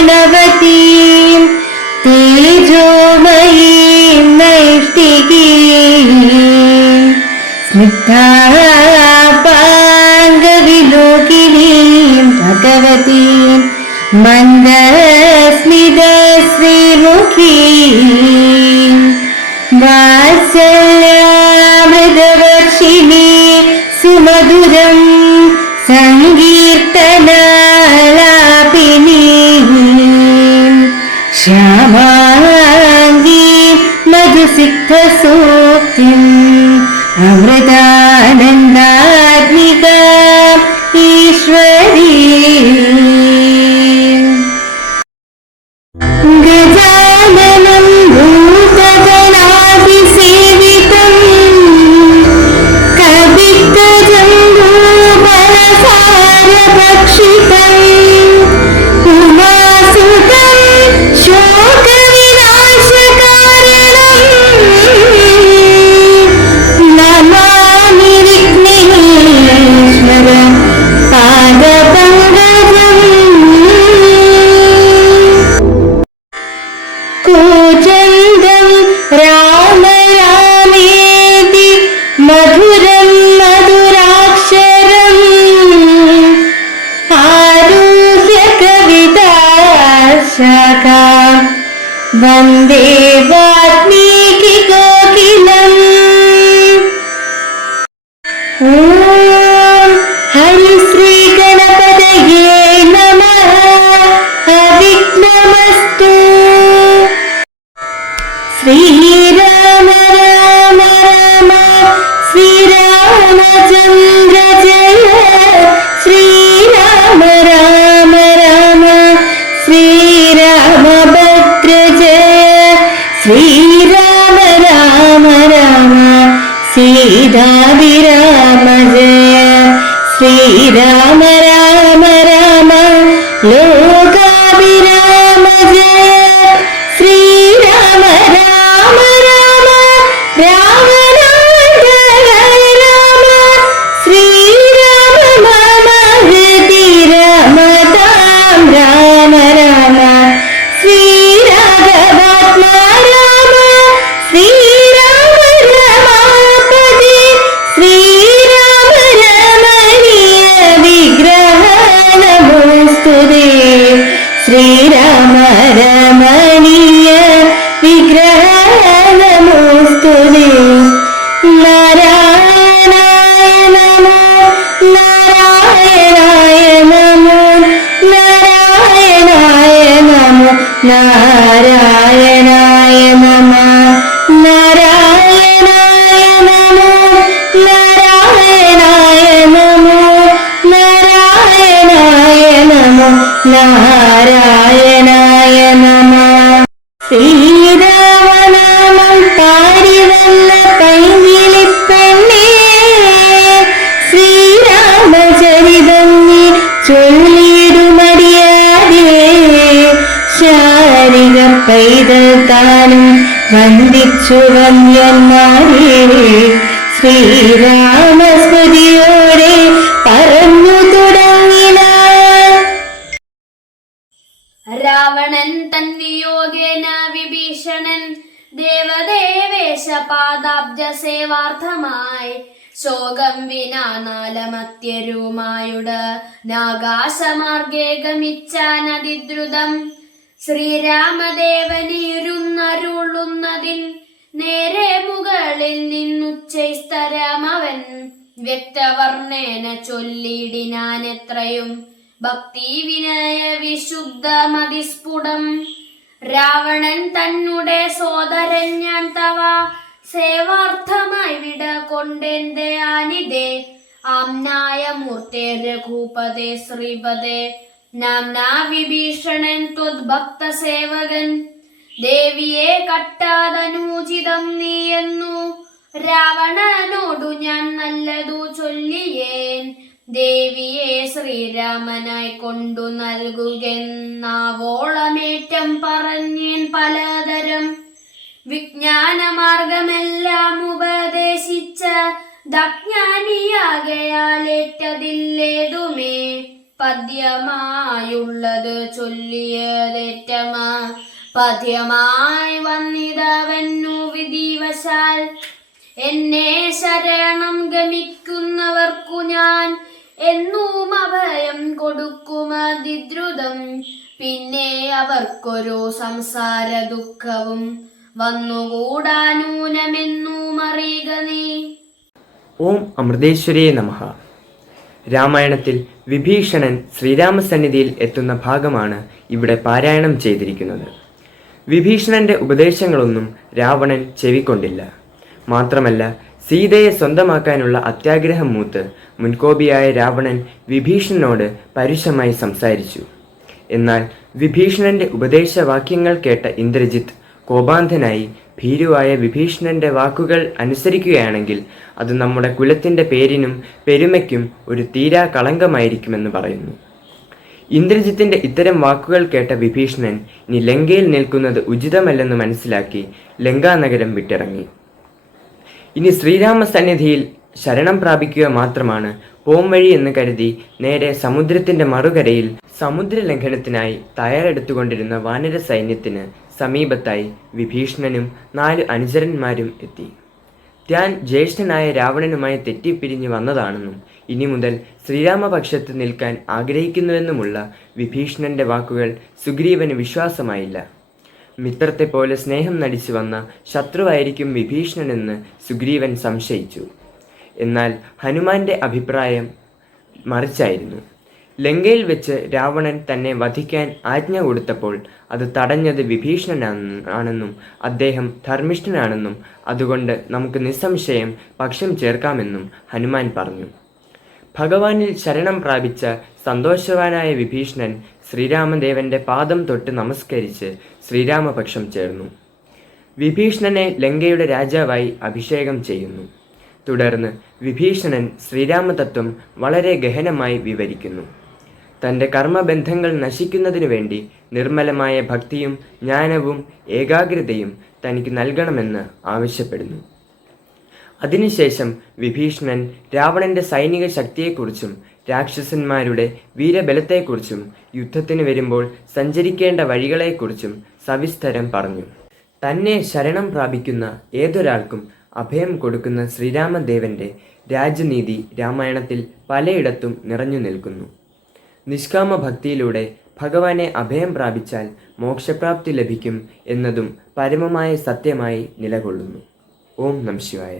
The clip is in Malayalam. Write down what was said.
ന്യായമോദവളാവകുണ്ടനവതീം തേജോമയീം നൈഷ്ഠികീം സ്നിഗ്ധാപാംഗവിലോകിനീം ഭഗവതീം മന്ദസ്മിതശ്രീമുഖീം വാത്സല്യാമൃതവർഷിണീ സുമധുരം സങ്കീർത്തനാലാപിനീം ശ്യാമാംഗീം മധുസിക്തസൂക്തിം അമൃതാനന്ദാത്മികാം ഈശ്വരീം ഗജാനനം ഭൂതഗണാഭിസേവിതം കവിത്തജംബൂഫലസാരഭക്ഷിതം ഉമാസുതം ശോകവിനാശകാരണം നമാമി വിഘ്നേശ്വര പാദപങ്കജം കൂജന്തം രാമ രാമേതി മധുരം മധുരാക്ഷരം ആരുഹ്യ കവിതാശാഖാം വന്ദേ വാൽമീകി കോകിലം. ഓം ഹരിശ്രീ ഗണപതയേ നമഃ. അവിഘ്നമസ്തു. ശ്രീരാമ രാമ രാമ ശ്രീരാമചന്ദ്ര ജയ. ശ്രീരാമ രാമ രാമ ശ്രീരാമഭദ്ര ജയ. ശ്രീരാമ രാമ രാമ സീതാഭിരാമ ജയ. ശ്രീരാമ രാമ രാമ ലോകാഭിരാമ ജയ. ശ്രീരാമ രാമ രാമ രാവണാന്തക രാമ. ശ്രീരാമ മമ ഹൃദി രമതാം രാമ രാമ. ശ്രീരാഘവാത്മാ രാമ. ശ്രീരാമ രമാപതി. ശ്രീരാമ രമണീയ വിഗ്രഹ നമോസ്തുതേ. ശ്രീരാമ രമണീയ വിഗ്രഹ നമോസ്തുതേ. നാരായണായ നമോ നാരായണായ നമോ നാരായണായ നമോ നാരായണായ നമ. നാരായണായ നമോ നാരായണായ നമോ നാരായണായ നമോ നാരായണായ നമ. ശ്രീരാമനാമം പാടിവന്ന പൈങ്കിളിപ്പെണ്ണേ ശ്രീരാമചരിതം നീ ചൊല്ലിടുമടിയാതെ. ശാരിക പൈതൽ താനും വന്ദിച്ചു വന്യന്മാരെ ശ്രീരാമസ്മൃതിയോടെ പറഞ്ഞു തുടങ്ങിന. രാവണൻ തൻ വിയോഗേന വിഭീഷണൻ ദേവദേവേശ പാദാബ്ജ സേവാർത്ഥമായി ശോകം വിനാ നാലമത്യരുമായുട് നാഗാശമാർഗേ ഗമിച്ചാനതിദ്രുതം. ശ്രീരാമദേവനീരുന്നരുളുന്നതിൻ നേരെ മുകളിൽ നിന്നുച്ചൈസ്തരമവൻ വ്യക്തവർണ്ണേന ചൊല്ലിടിനാനെത്രയും ഭക്തി വിനയ വിശുദ്ധ മതിസ്ഫുടം. രാവണൻ തന്നെ സോദരൻ ഞാൻ തവ സേവാർത്ഥമായി വിട കൊണ്ടെന്റെ ആനിതേ. ആംനായ മൂർത്തേ രഘുപതേ ശ്രീപതേ നാംനാ വിഭീഷണൻ ത്വദ്ഭക്ത സേവകൻ. ദേവിയെ കട്ടാതനൂചിതം നീയെന്നു രാവണനോടു ഞാൻ നല്ലതു ചൊല്ലിയേൻ. ദേവിയെ ശ്രീരാമനായി കൊണ്ടു നൽകുകെന്നാവോളമേറ്റം പറഞ്ഞേൻ പലതരം. വിജ്ഞാനമാർഗമെല്ലാം ഉപദേശിച്ച ദജ്ഞാനി പദ്യമായുള്ളത് ചൊല്ലിയതേറ്റമാ പദ്യമായി വന്നിതവന്നു വിധിവശാൽ എന്നെ ശരണം ഗമിക്കുന്നവർക്കു ഞാൻ എന്നും അഭയം കൊടുക്കുമതിദ്രുതം. പിന്നെ അവർക്കൊരു സംസാര ദുഃഖവും വന്നുകൂടാനൂനമെന്നും അറിയുക നീ. ഓം അമൃതേശ്വരിയെ നമഃ. രാമായണത്തിൽ വിഭീഷണൻ ശ്രീരാമസന്നിധിയിൽ എത്തുന്ന ഭാഗമാണ് ഇവിടെ പാരായണം ചെയ്തിരിക്കുന്നത്. വിഭീഷണന്റെ ഉപദേശങ്ങളൊന്നും രാവണൻ ചെവിക്കൊണ്ടില്ല. മാത്രമല്ല, സീതയെ സ്വന്തമാക്കാനുള്ള അത്യാഗ്രഹം മൂത്ത് മുൻകോപിയായ രാവണൻ വിഭീഷണനോട് പരുഷമായി സംസാരിച്ചു. എന്നാൽ വിഭീഷണന്റെ ഉപദേശവാക്യങ്ങൾ കേട്ട ഇന്ദ്രജിത്ത് കോപാന്ധനായി ഭീരുവായ വിഭീഷണന്റെ വാക്കുകൾ അനുസരിക്കുകയാണെങ്കിൽ അത് നമ്മുടെ കുലത്തിൻ്റെ പേരിനും പെരുമയ്ക്കും ഒരു തീരാ കളങ്കമായിരിക്കുമെന്ന് പറയുന്നു. ഇന്ദ്രജിത്തിന്റെ ഇത്തരം വാക്കുകൾ കേട്ട വിഭീഷണൻ ഇനി ലങ്കയിൽ നിൽക്കുന്നത് ഉചിതമല്ലെന്ന് മനസ്സിലാക്കി ലങ്കാനഗരം വിട്ടിറങ്ങി. ഇനി ശ്രീരാമസന്നിധിയിൽ ശരണം പ്രാപിക്കുക മാത്രമാണ് പോംവഴി എന്ന് കരുതി നേരെ സമുദ്രത്തിന്റെ മറുകരയിൽ സമുദ്രലംഘനത്തിനായി തയ്യാറെടുത്തുകൊണ്ടിരുന്ന വാനര സൈന്യത്തിന് സമീപത്തായി വിഭീഷണനും 4 അനുചരന്മാരും എത്തി. താൻ ജ്യേഷ്ഠനായ രാവണനുമായി തെറ്റിപ്പിരിഞ്ഞു വന്നതാണെന്നും ഇനി മുതൽ ശ്രീരാമപക്ഷത്ത് നിൽക്കാൻ ആഗ്രഹിക്കുന്നുവെന്നുമുള്ള വിഭീഷണന്റെ വാക്കുകൾ സുഗ്രീവന് വിശ്വാസമായില്ല. മിത്രത്തെ പോലെ സ്നേഹം നടിച്ചു വന്ന ശത്രുവായിരിക്കും വിഭീഷണനെന്ന് സുഗ്രീവൻ സംശയിച്ചു. എന്നാൽ ഹനുമാന്റെ അഭിപ്രായം മറിച്ചായിരുന്നു. ലങ്കയിൽ വെച്ച് രാവണൻ തന്നെ വധിക്കാൻ ആജ്ഞ കൊടുത്തപ്പോൾ അത് തടഞ്ഞത് വിഭീഷണനാണെന്നും അദ്ദേഹം ധർമ്മിഷ്ഠനാണെന്നും അതുകൊണ്ട് നമുക്ക് നിസ്സംശയം പക്ഷം ചേർക്കാമെന്നും ഹനുമാൻ പറഞ്ഞു. ഭഗവാനിൽ ശരണം പ്രാപിച്ച സന്തോഷവാനായ വിഭീഷണൻ ശ്രീരാമദേവന്റെ പാദം തൊട്ട് നമസ്കരിച്ച് ശ്രീരാമപക്ഷം ചേർന്നു. വിഭീഷണനെ ലങ്കയുടെ രാജാവായി അഭിഷേകം ചെയ്യുന്നു. തുടർന്ന് വിഭീഷണൻ ശ്രീരാമതത്വം വളരെ ഗഹനമായി വിവരിക്കുന്നു. തൻ്റെ കർമ്മബന്ധങ്ങൾ നശിക്കുന്നതിനു വേണ്ടി നിർമ്മലമായ ഭക്തിയും ജ്ഞാനവും ഏകാഗ്രതയും തനിക്ക് നൽകണമെന്ന് ആവശ്യപ്പെടുന്നു. അതിനുശേഷം വിഭീഷണൻ രാവണന്റെ സൈനിക ശക്തിയെക്കുറിച്ചും രാക്ഷസന്മാരുടെ വീരബലത്തെക്കുറിച്ചും യുദ്ധത്തിന് വരുമ്പോൾ സഞ്ചരിക്കേണ്ട വഴികളെക്കുറിച്ചും സവിസ്തരം പറഞ്ഞു. തന്നെ ശരണം പ്രാപിക്കുന്ന ഏതൊരാൾക്കും അഭയം കൊടുക്കുന്ന ശ്രീരാമദേവന്റെ രാജനീതി രാമായണത്തിൽ പലയിടത്തും നിറഞ്ഞു നിൽക്കുന്നു. നിഷ്കാമ ഭക്തിയിലൂടെ ഭഗവാനെ അഭയം പ്രാപിച്ചാൽ മോക്ഷപ്രാപ്തി ലഭിക്കും എന്നതും പരമമായ സത്യമായി നിലകൊള്ളുന്നു. ഓം നമഃ ശിവായ.